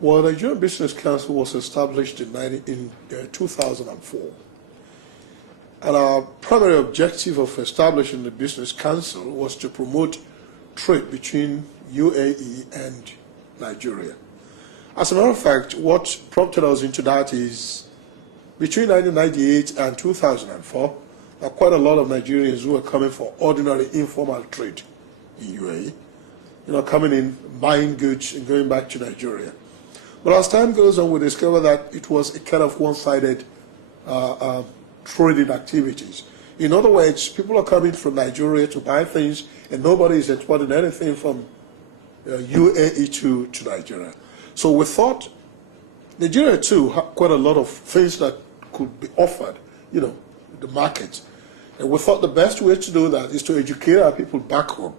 Well, the Nigerian Business Council was established in 2004. And our primary objective of establishing the Business Council was to promote trade between UAE and Nigeria. As a matter of fact, what prompted us into that is between 1998 and 2004, there were quite a lot of Nigerians who were coming for ordinary informal trade in UAE, coming in, buying goods and going back to Nigeria. But as time goes on, we discover that it was a kind of one-sided trading activities. In other words, people are coming from Nigeria to buy things, and nobody is exporting anything from UAE to Nigeria. So we thought Nigeria too had quite a lot of things that could be offered, the market. And we thought the best way to do that is to educate our people back home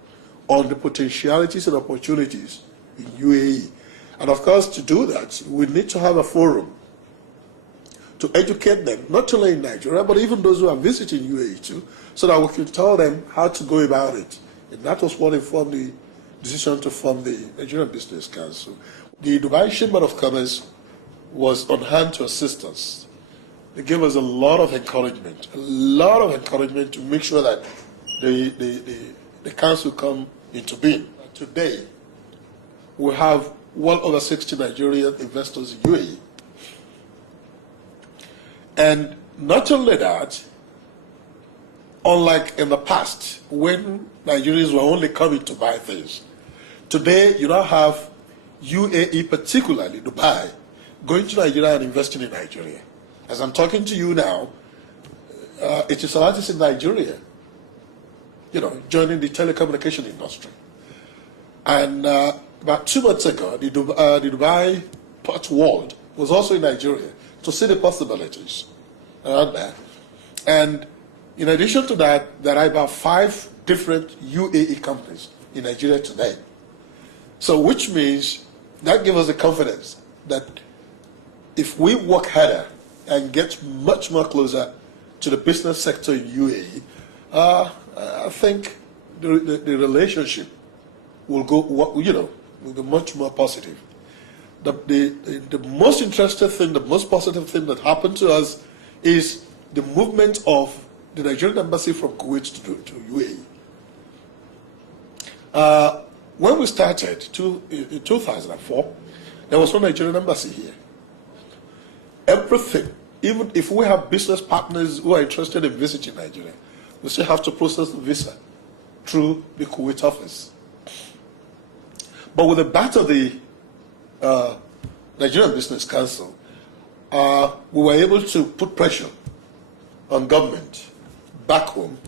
on the potentialities and opportunities in UAE. And of course, to do that, we need to have a forum to educate them, not only in Nigeria, but even those who are visiting UAE too, so that we can tell them how to go about it. And that was what informed the decision to form the Nigerian Business Council. The Dubai Chamber of Commerce was on hand to assist us. They gave us a lot of encouragement to make sure that the council come into being. Today, we have well over 60 Nigerian investors in UAE. And not only that, unlike in the past, when Nigerians were only coming to buy things, today you now have UAE, particularly Dubai, going to Nigeria and investing in Nigeria. As I'm talking to you now, it is an artist in Nigeria, joining the telecommunication industry. And about 2 months ago, the Dubai Port World was also in Nigeria to see the possibilities around there. And in addition to that, there are about 5 different UAE companies in Nigeria today. So which means that gives us the confidence that if we work harder and get much more closer to the business sector in UAE, I think the relationship will go, will be much more positive. The most interesting thing, the most positive thing that happened to us is the movement of the Nigerian embassy from Kuwait to UAE. When we started in 2004, there was no Nigerian embassy here. Everything, even if we have business partners who are interested in visiting Nigeria, we still have to process the visa through the Kuwait office. But with the birth of the Nigerian Business Council, we were able to put pressure on government back home,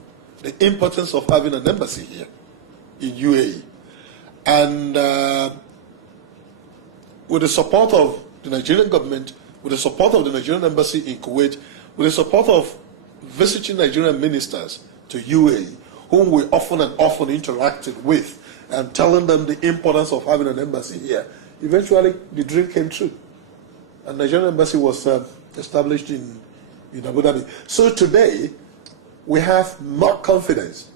the importance of having an embassy here in UAE. And with the support of the Nigerian government, with the support of the Nigerian embassy in Kuwait, with the support of visiting Nigerian ministers to UAE, whom we often interacted with, and telling them the importance of having an embassy here, eventually the dream came true. And the Nigerian embassy was established in Abu Dhabi. So today, we have more confidence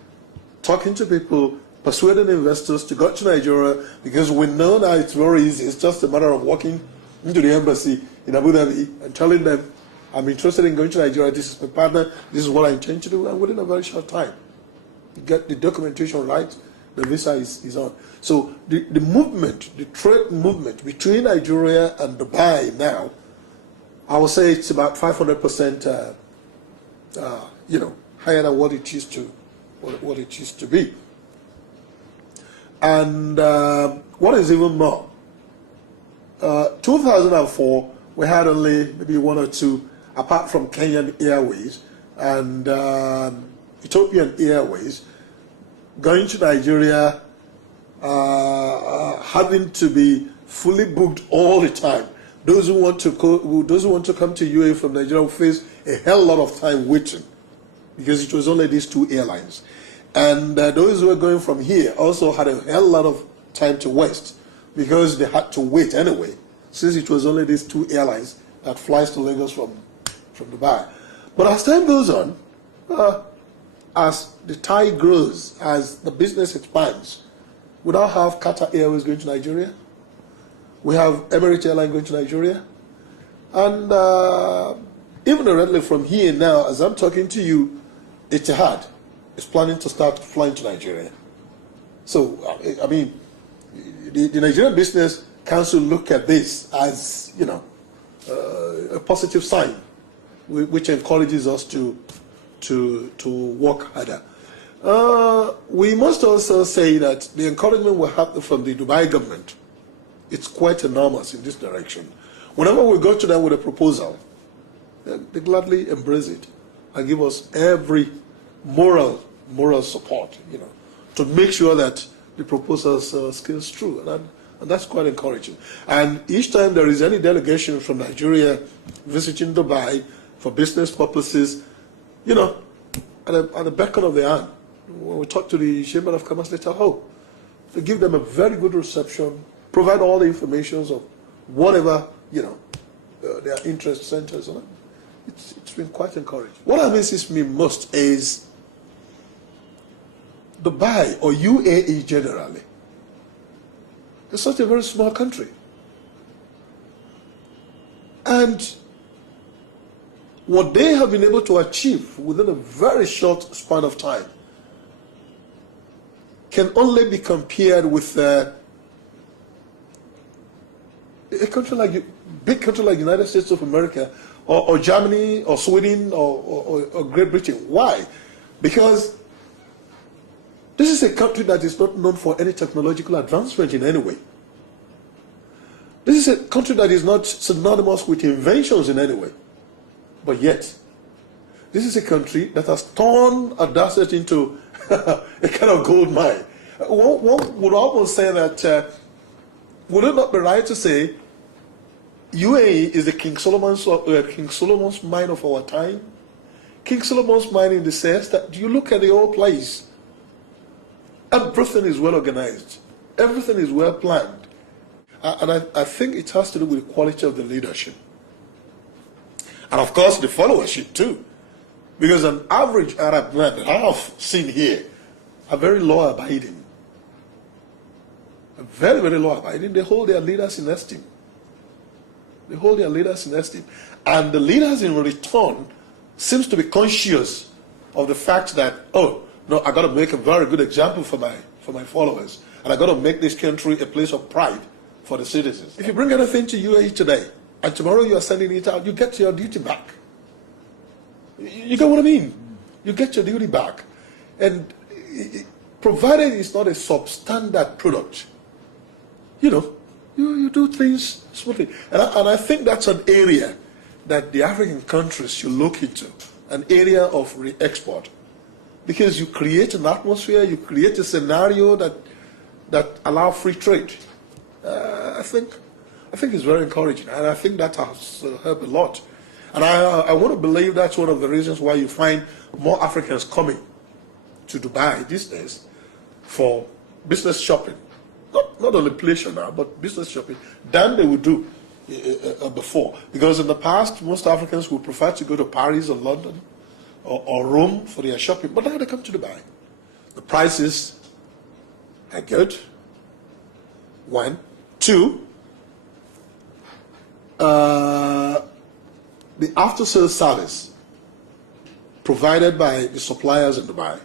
talking to people, persuading investors to go to Nigeria, because we know that it's very easy. It's just a matter of walking into the embassy in Abu Dhabi and telling them, I'm interested in going to Nigeria, this is my partner, this is what I intend to do, and within a very short time, you get the documentation right, the visa is on. So the movement, the trade movement between Nigeria and Dubai now, I would say it's about 500%, higher than what it used to be. And what is even more, 2004, we had only maybe 1 or 2, apart from Kenyan Airways and Ethiopian Airways, going to Nigeria, having to be fully booked all the time. Those who want to come to UAE from Nigeria will face a hell lot of time waiting, because it was only these 2 airlines. And those who were going from here also had a hell lot of time to waste, because they had to wait anyway, since it was only these 2 airlines that flies to Lagos from Dubai. But as time goes on, as the tide grows, as the business expands, we now have Qatar Airways going to Nigeria. We have Emirates Airline going to Nigeria. And even directly from here now, as I'm talking to you, Etihad is planning to start flying to Nigeria. So, I mean, the Nigerian Business Council look at this as, you know, a positive sign, which encourages us to work harder. We must also say that the encouragement we have from the Dubai government, it's quite enormous in this direction. Whenever we go to them with a proposal, they gladly embrace it and give us every moral support, you know, to make sure that the proposal scales through, and that's quite encouraging. And each time there is any delegation from Nigeria visiting Dubai for business purposes, you know, at the beckon of the hand, when we talk to the Chamber of Commerce, they tell to give them a very good reception, provide all the information of whatever, you know, their interest centers on. It's been quite encouraging. What amazes me most is Dubai, or UAE generally. It's such a very small country. And what they have been able to achieve within a very short span of time can only be compared with a country like, big country like the United States of America, or Germany, or Sweden, or Great Britain. Why? Because this is a country that is not known for any technological advancement in any way. This is a country that is not synonymous with inventions in any way. But yet, this is a country that has turned a desert into a kind of gold mine. One would almost say that, would it not be right to say UAE is the King Solomon's mine of our time? King Solomon's mine in the sense that you look at the whole place, everything is well organized, everything is well planned. And I think it has to do with the quality of the leadership. And of course the followership too. Because an average Arab man that I have seen here are very law abiding. Very, very law abiding. They hold their leaders in esteem. They hold their leaders in esteem. And the leaders in return seems to be conscious of the fact that, oh, no, I got to make a very good example for my followers. And I got to make this country a place of pride for the citizens. If you bring anything to UAE today, and tomorrow you are sending it out, you get your duty back. You get what I mean? You get your duty back. And provided it's not a substandard product, you know, you do things smoothly. And I think that's an area that the African countries should look into, an area of re-export. Because you create an atmosphere, you create a scenario that allow free trade. I think it's very encouraging, and I think that has helped a lot. And I want to believe that's one of the reasons why you find more Africans coming to Dubai these days for business shopping. Not only pleasure now, but business shopping, than they would do before. Because in the past, most Africans would prefer to go to Paris or London or Rome for their shopping, but now they come to Dubai. The prices are good. One. Two, the after-sales service provided by the suppliers in Dubai.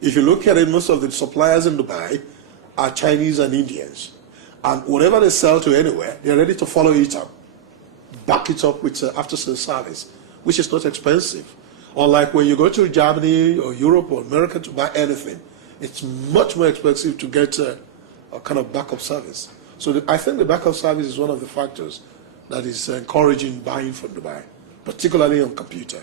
If you look at it, most of the suppliers in Dubai are Chinese and Indians. And whatever they sell to anywhere, they're ready to follow it up, back it up with after-sales service, which is not expensive. Or like when you go to Germany or Europe or America to buy anything, it's much more expensive to get a kind of backup service. So I think the backup service is one of the factors that is encouraging buying from Dubai, particularly on computer.